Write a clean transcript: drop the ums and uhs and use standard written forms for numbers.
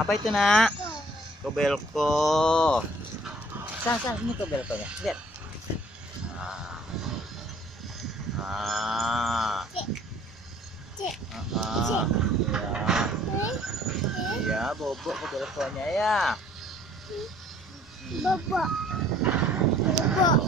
Apa itu, Nak? Kobelko. Sal, ini kobelkonya. Lihat. Nah. Ah. Ah. Ya, bobok kobelkonya ya. Bobok. Bobok.